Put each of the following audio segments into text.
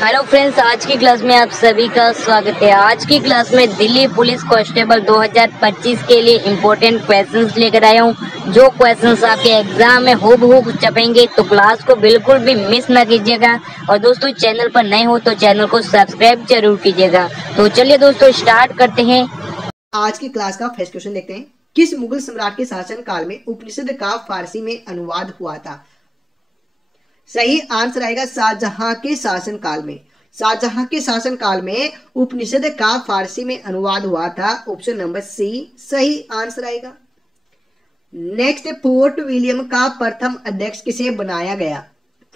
Hello friends, आज की class में आप सभी का स्वागत है। आज की क्लास में दिल्ली पुलिस कांस्टेबल 2025 के लिए इम्पोर्टेंट क्वेश्चंस लेकर आया हूँ। जो क्वेश्चंस आपके एग्जाम में हूबहू छपेंगे, तो क्लास को बिल्कुल भी मिस ना कीजिएगा। और दोस्तों, चैनल पर नए हो तो चैनल को सब्सक्राइब जरूर कीजिएगा। तो चलिए दोस्तों, स्टार्ट करते हैं। आज की क्लास का फर्स्ट क्वेश्चन देखते हैं। किस मुगल सम्राट के शासन काल में उपनिषद का फारसी में अनुवाद हुआ था? सही आंसर आएगा शाहजहां के शासन काल में। शाहजहां के शासन काल में उपनिषद का फारसी में अनुवाद हुआ था। ऑप्शन नंबर सी सही आंसर आएगा। नेक्स्ट, फोर्ट विलियम का प्रथम अध्यक्ष किसे बनाया गया?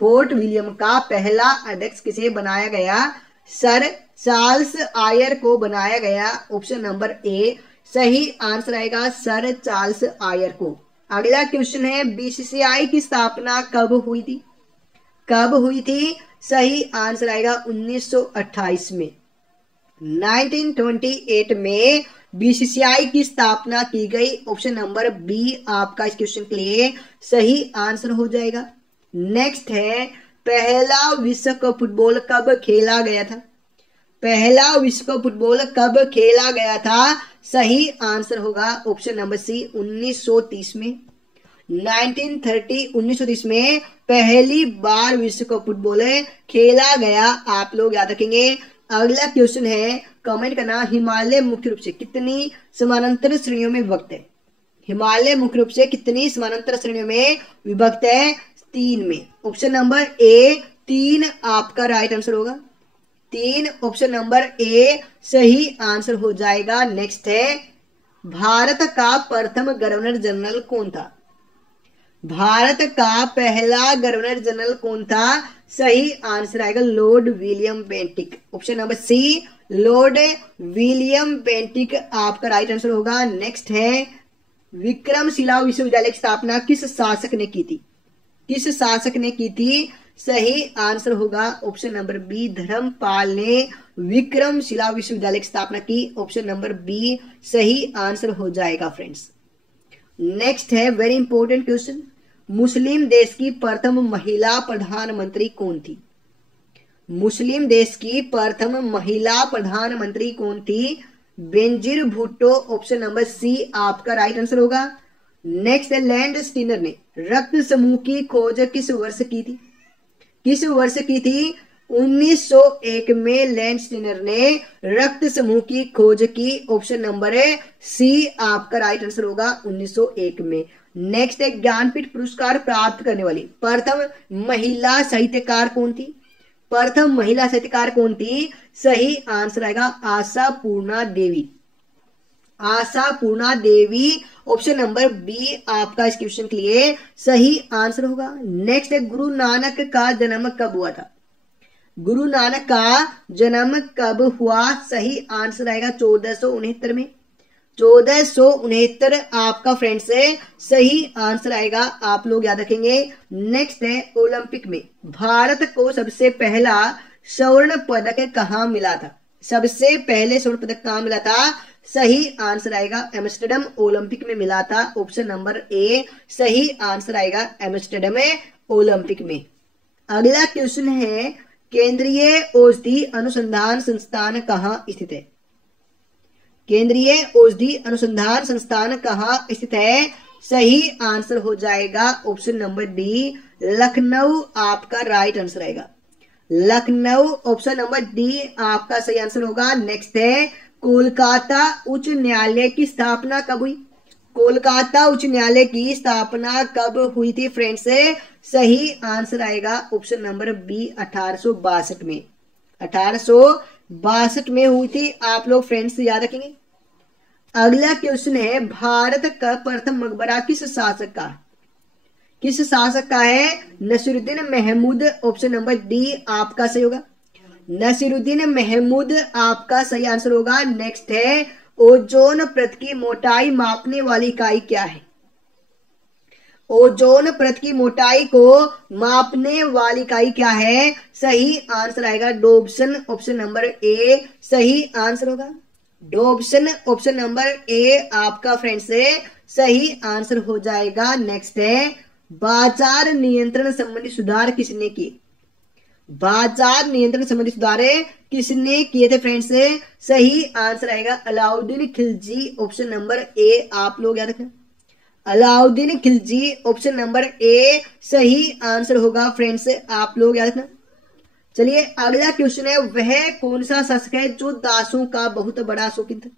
फोर्ट विलियम का पहला अध्यक्ष किसे बनाया गया? सर चार्ल्स आयर को बनाया गया। ऑप्शन नंबर ए सही आंसर आएगा, सर चार्ल्स आयर को। अगला क्वेश्चन है, बीसीसीआई की स्थापना कब हुई थी? कब हुई थी? सही आंसर आएगा 1928 में। 1928 में बीसीसीआई की स्थापना की गई। ऑप्शन नंबर बी आपका इस क्वेश्चन के लिए सही आंसर हो जाएगा। नेक्स्ट है, पहला विश्व कप फुटबॉल कब खेला गया था? पहला विश्व कप फुटबॉल कब खेला गया था? सही आंसर होगा ऑप्शन नंबर सी 1930 में। 1930 में पहली बार विश्व कप फुटबॉल खेला गया। आप लोग याद रखेंगे। अगला क्वेश्चन है, कमेंट करना, हिमालय मुख्य रूप से कितनी समानांतर श्रेणियों में विभक्त है? हिमालय मुख्य रूप से कितनी समानांतर श्रेणियों में विभक्त है? 3 में। ऑप्शन नंबर ए 3 आपका राइट आंसर होगा। 3 ऑप्शन नंबर ए सही आंसर हो जाएगा। नेक्स्ट है, भारत का प्रथम गवर्नर जनरल कौन था? भारत का पहला गवर्नर जनरल कौन था? सही आंसर आएगा Lord William Bentinck. Option number C Lord William Bentinck आपका राइट आंसर होगा। नेक्स्ट है, विक्रमशिला विश्वविद्यालय की स्थापना किस शासक ने की थी? किस शासक ने की थी? सही आंसर होगा ऑप्शन नंबर बी धर्मपाल ने विक्रमशिला विश्वविद्यालय की स्थापना की। ऑप्शन नंबर बी सही आंसर हो जाएगा फ्रेंड्स। नेक्स्ट है, वेरी इंपॉर्टेंट क्वेश्चन, मुस्लिम देश की प्रथम महिला प्रधानमंत्री कौन थी? मुस्लिम देश की प्रथम महिला प्रधानमंत्री कौन थी? Benazir Bhutto. Option number C आपका राइट आंसर होगा। नेक्स्ट है, लैंड स्टीनर ने रक्त समूह की खोज किस वर्ष की थी? किस वर्ष की थी? 1901 में लैंड स्टीनर ने रक्त समूह की खोज की। ऑप्शन नंबर सी आपका राइट आंसर होगा 1901 में। नेक्स्ट है, ज्ञानपीठ पुरस्कार प्राप्त करने वाली प्रथम महिला साहित्यकार कौन थी? प्रथम महिला साहित्यकार कौन थी? सही आंसर आएगा आशा पूर्णा देवी। आशा पूर्णा देवी ऑप्शन नंबर बी आपका इस क्वेश्चन के लिए सही आंसर होगा। नेक्स्ट है, गुरु नानक का जन्म कब हुआ था? गुरु नानक का जन्म कब हुआ? सही आंसर आएगा 1469 में। 1469 आपका फ्रेंड्स है सही आंसर आएगा। आप लोग याद रखेंगे। नेक्स्ट है, ओलंपिक में भारत को सबसे पहला स्वर्ण पदक कहाँ मिला था? सबसे पहले स्वर्ण पदक कहाँ मिला था? सही आंसर आएगा एम्स्टर्डम ओलंपिक में मिला था। ऑप्शन नंबर ए सही आंसर आएगा एम्स्टर्डम ओलंपिक में। अगला क्वेश्चन है, केंद्रीय औषधि अनुसंधान संस्थान कहाँ स्थित है? केंद्रीय औषधि अनुसंधान संस्थान कहाँ स्थित है? सही आंसर हो जाएगा ऑप्शन नंबर डी लखनऊ आपका राइट आंसर आएगा। लखनऊ ऑप्शन नंबर डी आपका सही आंसर होगा। नेक्स्ट है, कोलकाता उच्च न्यायालय की स्थापना कब हुई? कोलकाता उच्च न्यायालय की स्थापना कब हुई थी फ्रेंड्स? सही आंसर आएगा ऑप्शन नंबर बी 1862 में। 1862 में हुई थी। आप लोग फ्रेंड्स याद रखेंगे। अगला क्वेश्चन है, भारत का प्रथम मकबरा किस शासक का? किस शासक का है? Nasiruddin Mahmud. Option number D आपका सही होगा। नसीरुद्दीन महमूद आपका सही आंसर होगा। नेक्स्ट है, ओजोन परत की मोटाई मापने वाली इकाई क्या है? ओजोन परत की मोटाई को मापने वाली इकाई क्या है? सही आंसर आएगा डोब्सन। ऑप्शन नंबर ए सही आंसर होगा। डोब्सन ऑप्शन नंबर ए आपका फ्रेंड्स है सही आंसर हो जाएगा। नेक्स्ट है, बाजार नियंत्रण संबंधी सुधार किसने किए? बाजार नियंत्रण संबंधी सुधार किसने किए थे फ्रेंड्स? सही आंसर आएगा Alauddin Khilji, option number A आप लोग याद रखें। Alauddin Khilji, option number A सही आंसर होगा फ्रेंड्स, आप लोग याद रखना। चलिए अगला क्वेश्चन है, वह कौन सा शासक है जो दासों का बहुत बड़ा शौकीन था?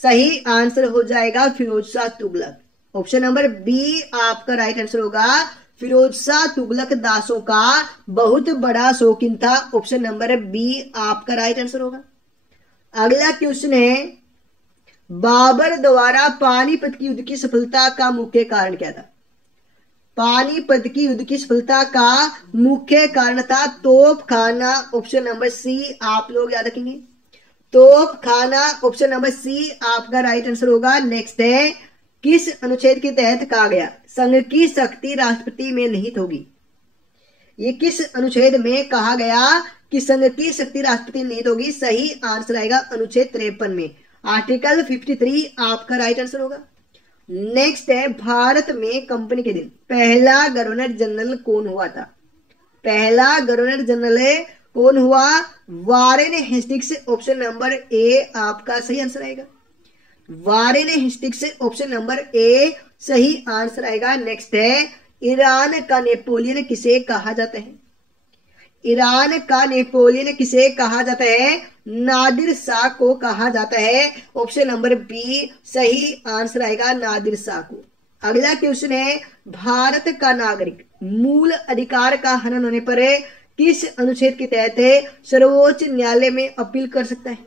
सही आंसर हो जाएगा Firoz Shah Tughlaq, option number B आपका राइट आंसर होगा। फिरोज शाह तुगलक दासों का बहुत बड़ा शौकीन था, ऑप्शन नंबर बी आपका राइट आंसर होगा। अगला क्वेश्चन है, बाबर द्वारा पानीपत की युद्ध की सफलता का मुख्य कारण क्या था? पानीपत की युद्ध की सफलता का मुख्य कारण था तोपखाना, ऑप्शन नंबर सी आप लोग याद रखेंगे। तोपखाना, ऑप्शन नंबर सी आपका राइट आंसर होगा। नेक्स्ट है, किस अनुच्छेद के तहत कहा गया संघ की शक्ति राष्ट्रपति में निहित होगी? ये किस अनुच्छेद में कहा गया कि संघ की शक्ति राष्ट्रपति में निहित होगी? सही आंसर आएगा अनुच्छेद 53 में, आर्टिकल 53 आपका राइट आंसर होगा। नेक्स्ट है, भारत में कंपनी के दिन पहला गवर्नर जनरल कौन हुआ था? पहला गवर्नर जनरल कौन हुआ? Warren Hastings, option number A आपका सही आंसर आएगा। Warren Hastings, option number A सही आंसर आएगा। नेक्स्ट है, ईरान का नेपोलियन किसे कहा जाता है? ईरान का नेपोलियन किसे कहा जाता है? नादिर शाह को कहा जाता है, ऑप्शन नंबर बी सही आंसर आएगा नादिर शाह को। अगला क्वेश्चन है, भारत का नागरिक मूल अधिकार का हनन होने पर किस अनुच्छेद के तहत सर्वोच्च न्यायालय में अपील कर सकता है?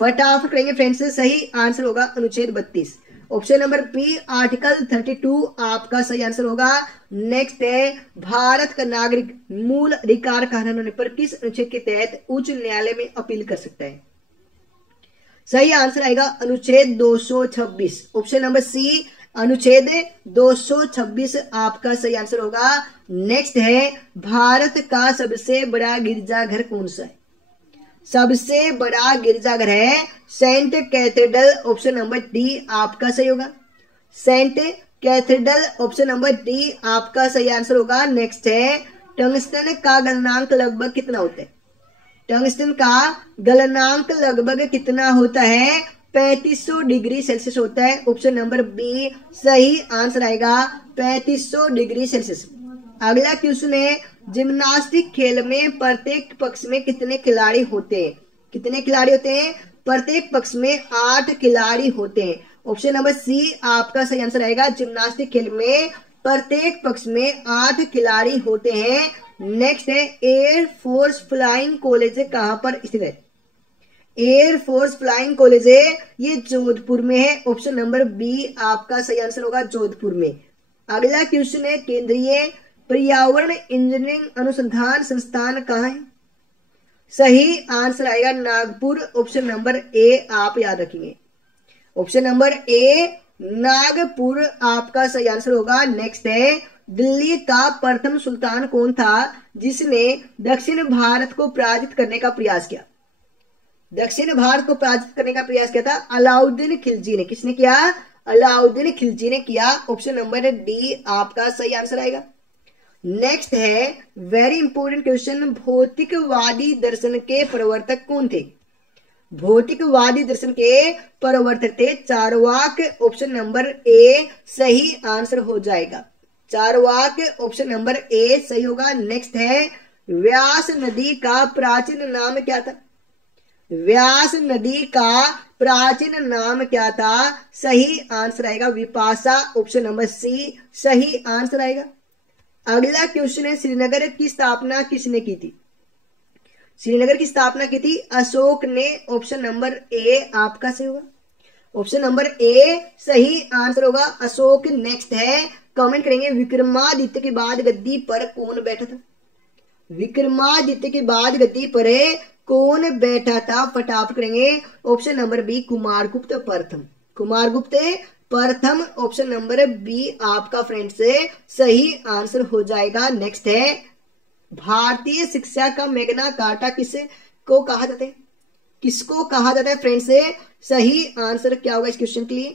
फटाफट करेंगे फ्रेंड्स, सही आंसर होगा अनुच्छेद 32, ऑप्शन नंबर बी आर्टिकल 32 आपका सही आंसर होगा। नेक्स्ट है, भारत का नागरिक मूल अधिकार का हनन होने पर किस अनुच्छेद के तहत उच्च न्यायालय में अपील कर सकता है? सही आंसर आएगा अनुच्छेद 226, ऑप्शन नंबर सी अनुच्छेद 226 आपका सही आंसर होगा। नेक्स्ट है, भारत का सबसे बड़ा गिरजाघर कौन सा है? सबसे बड़ा गिरजाघर है Saint Cathedral, option number D आपका सही होगा। Saint Cathedral, option number D आपका सही आंसर होगा। नेक्स्ट है, टंगस्टन का गलनांक लगभग कितना होता है? टंगस्टन का गलनांक लगभग कितना होता है? 3500 डिग्री सेल्सियस होता है, ऑप्शन नंबर बी सही आंसर आएगा 3500 डिग्री सेल्सियस। अगला क्वेश्चन है, जिम्नास्टिक खेल में प्रत्येक पक्ष में कितने खिलाड़ी होते हैं? कितने खिलाड़ी होते हैं? प्रत्येक पक्ष में 8 खिलाड़ी होते हैं, ऑप्शन नंबर सी आपका सही आंसर आएगा। जिम्नास्टिक खेल में प्रत्येक पक्ष में 8 खिलाड़ी होते हैं। नेक्स्ट है, एयर फोर्स फ्लाइंग कॉलेज कहां पर स्थित है? एयर फोर्स फ्लाइंग कॉलेज है ये जोधपुर में है, ऑप्शन नंबर बी आपका सही आंसर होगा जोधपुर में। अगला क्वेश्चन है, केंद्रीय पर्यावरण इंजीनियरिंग अनुसंधान संस्थान कहाँ है? सही आंसर आएगा नागपुर, ऑप्शन नंबर ए आप याद रखेंगे, ऑप्शन नंबर ए नागपुर आपका सही आंसर होगा। नेक्स्ट है, दिल्ली का प्रथम सुल्तान कौन था जिसने दक्षिण भारत को पराजित करने का प्रयास किया? दक्षिण भारत को पराजित करने का प्रयास किया था अलाउद्दीन खिलजी ने। किसने किया? अलाउद्दीन खिलजी ने किया, ऑप्शन नंबर डी आपका सही आंसर आएगा। नेक्स्ट है, वेरी इंपोर्टेंट क्वेश्चन, भौतिकवादी दर्शन के प्रवर्तक कौन थे? भौतिकवादी दर्शन के प्रवर्तक थे चारवाक, ऑप्शन नंबर ए सही आंसर हो जाएगा। चारवाक, ऑप्शन नंबर ए सही होगा। नेक्स्ट है, व्यास नदी का प्राचीन नाम क्या था? व्यास नदी का प्राचीन नाम क्या था? सही आंसर आएगा विपाशा, ऑप्शन नंबर सी सही आंसर आएगा। अगला क्वेश्चन है, श्रीनगर की स्थापना किसने की थी? श्रीनगर की स्थापना की थी अशोक ने, ऑप्शन नंबर ए आपका सही होगा, ऑप्शन नंबर ए सही आंसर होगा अशोक। नेक्स्ट है, कमेंट करेंगे विक्रमादित्य के बाद गद्दी पर कौन बैठा था? विक्रमादित्य के बाद गद्दी पर कौन बैठा था? फटाफट करेंगे, ऑप्शन नंबर बी कुमारगुप्त प्रथम। कुमारगुप्त प्रथम, ऑप्शन नंबर बी आपका फ्रेंड्स सही आंसर हो जाएगा। नेक्स्ट है, भारतीय शिक्षा का मैग्ना कार्टा किसे को कहा जाता है? किसको कहा जाता है फ्रेंड्स? सही आंसर क्या होगा इस क्वेश्चन के लिए?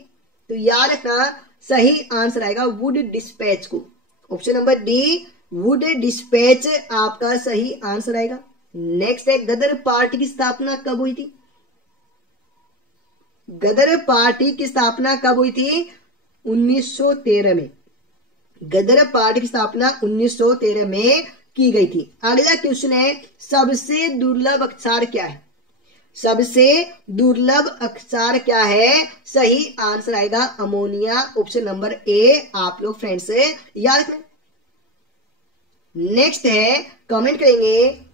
तो याद रखना, सही आंसर आएगा वुड डिस्पैच को, option number D Wood dispatch आपका सही आंसर आएगा। नेक्स्ट है गदर पार्टी की स्थापना कब हुई थी? गदर पार्टी की स्थापना कब हुई थी? 1913 में। गदर पार्टी की स्थापना 1913 में की गई थी। अगला क्वेश्चन है सबसे दुर्लभ अक्षर क्या है? सबसे दुर्लभ अक्षर क्या है? सही आंसर आएगा अमोनिया, ऑप्शन नंबर ए। आप लोग फ्रेंड्स याद रखें। नेक्स्ट है कमेंट करेंगे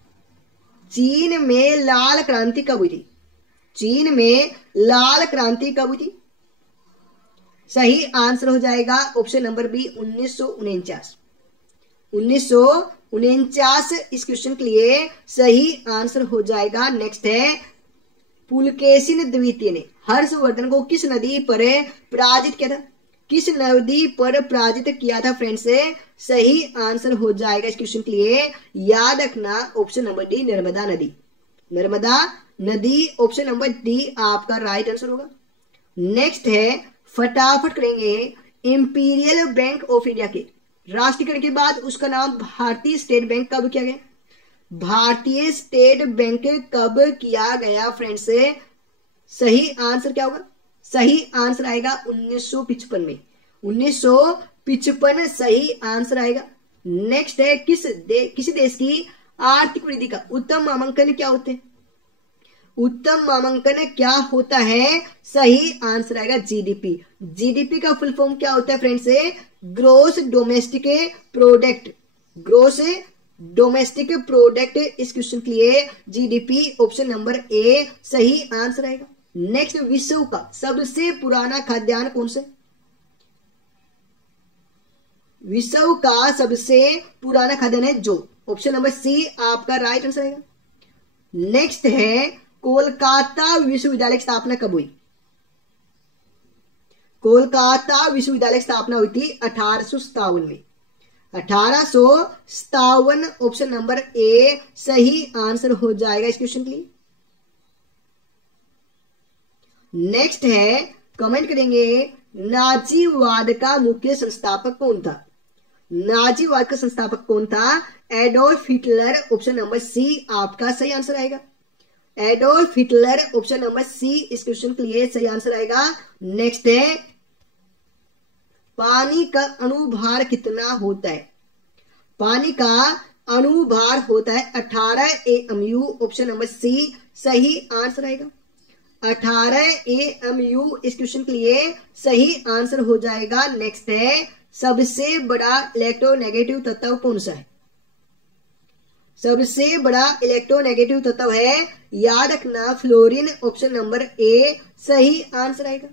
चीन में लाल क्रांति कब हुई थी? चीन में लाल क्रांति कब हुई थी? सही आंसर हो जाएगा ऑप्शन नंबर बी 1949। 1949 इस क्वेश्चन के लिए सही आंसर हो जाएगा। नेक्स्ट है पुलकेशिन द्वितीय ने हर्षवर्धन को किस नदी पर पराजित किया था? किस नदी पर पराजित किया था फ्रेंड्स? सही आंसर हो जाएगा इस क्वेश्चन के लिए, याद रखना ऑप्शन नंबर डी नर्मदा नदी। नर्मदा नदी, ऑप्शन नंबर डी आपका राइट आंसर होगा। नेक्स्ट है फटाफट करेंगे इंपीरियल बैंक ऑफ इंडिया के राष्ट्रीयकरण के बाद उसका नाम भारतीय स्टेट बैंक कब किया गया? भारतीय स्टेट बैंक कब किया गया फ्रेंड्स? सही आंसर क्या होगा? सही आंसर आएगा 1955 में। 1955 सही आंसर आएगा। नेक्स्ट है किसी देश की आर्थिक वृद्धि का उत्तम मापांकन क्या होते हैं? उत्तम मापांकन क्या होता है? सही आंसर आएगा जीडीपी। जीडीपी का फुल फॉर्म क्या होता है friends? Gross domestic product. Gross domestic product इस क्वेश्चन के लिए जीडीपी, ऑप्शन नंबर ए सही आंसर आएगा। नेक्स्ट विश्व का सबसे पुराना खाद्यान्न कौन सा? विश्व का सबसे पुराना खाद्यान्न है जौ, ऑप्शन नंबर सी आपका राइट आंसर आएगा। नेक्स्ट है कोलकाता विश्वविद्यालय की स्थापना कब हुई? कोलकाता विश्वविद्यालय की स्थापना हुई थी 1857 में। 1857 ऑप्शन नंबर ए सही आंसर हो जाएगा इस क्वेश्चन के लिए। नेक्स्ट है कमेंट करेंगे नाजीवाद का मुख्य संस्थापक कौन था? नाजीवाद का संस्थापक कौन था? Adolf Hitler, option number C आपका सही आंसर आएगा। Adolf Hitler, option number C इस क्वेश्चन के लिए सही आंसर आएगा। नेक्स्ट है पानी का अणुभार कितना होता है? पानी का अणुभार होता है 18 AMU, ऑप्शन नंबर सी सही आंसर आएगा। 18 AMU इस क्वेश्चन के लिए सही आंसर हो जाएगा। नेक्स्ट है सबसे बड़ा इलेक्ट्रोनेगेटिव तत्व कौन सा है? सबसे बड़ा इलेक्ट्रोनेगेटिव तत्व है, याद रखना फ्लोरीन, ऑप्शन नंबर ए सही आंसर आएगा।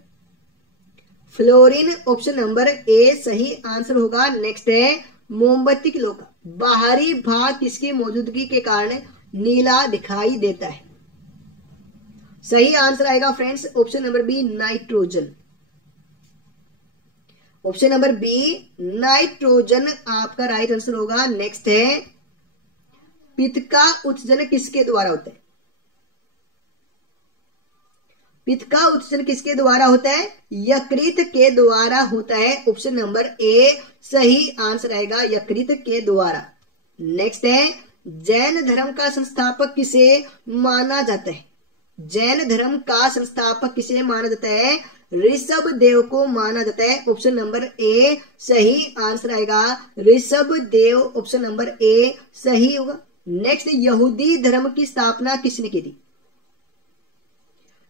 फ्लोरीन ऑप्शन नंबर ए सही आंसर होगा। नेक्स्ट है मोमबत्ती की लौ का बाहरी भाग किसकी मौजूदगी के कारण नीला दिखाई देता है? सही आंसर आएगा friends option number B nitrogen. Option number B nitrogen आपका राइट आंसर होगा। नेक्स्ट है पित्त का उत्सर्जन किसके द्वारा होता है? पित्त का उत्सर्जन किसके द्वारा होता है? यकृत के द्वारा होता है, ऑप्शन नंबर ए सही आंसर आएगा यकृत के द्वारा। नेक्स्ट है जैन धर्म का संस्थापक किसे माना जाता है? जैन धर्म का संस्थापक किसे माना जाता है? ऋषभ देव को माना जाता है, ऑप्शन नंबर ए सही आंसर आएगा Rishabh Dev, option number A सही होगा। नेक्स्ट यहूदी धर्म की स्थापना किसने की थी?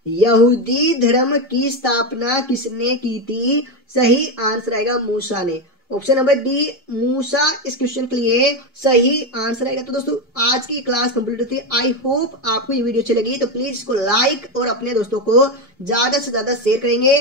यहूदी धर्म की स्थापना किसने की थी? सही आंसर आएगा मूसा ने, ऑप्शन नंबर डी मूसा इस क्वेश्चन के लिए सही आंसर आएगा। तो दोस्तों आज की क्लास कंप्लीट होती है। आई होप आपको ये वीडियो अच्छी लगी, तो प्लीज इसको लाइक और अपने दोस्तों को ज्यादा से ज्यादा शेयर करेंगे।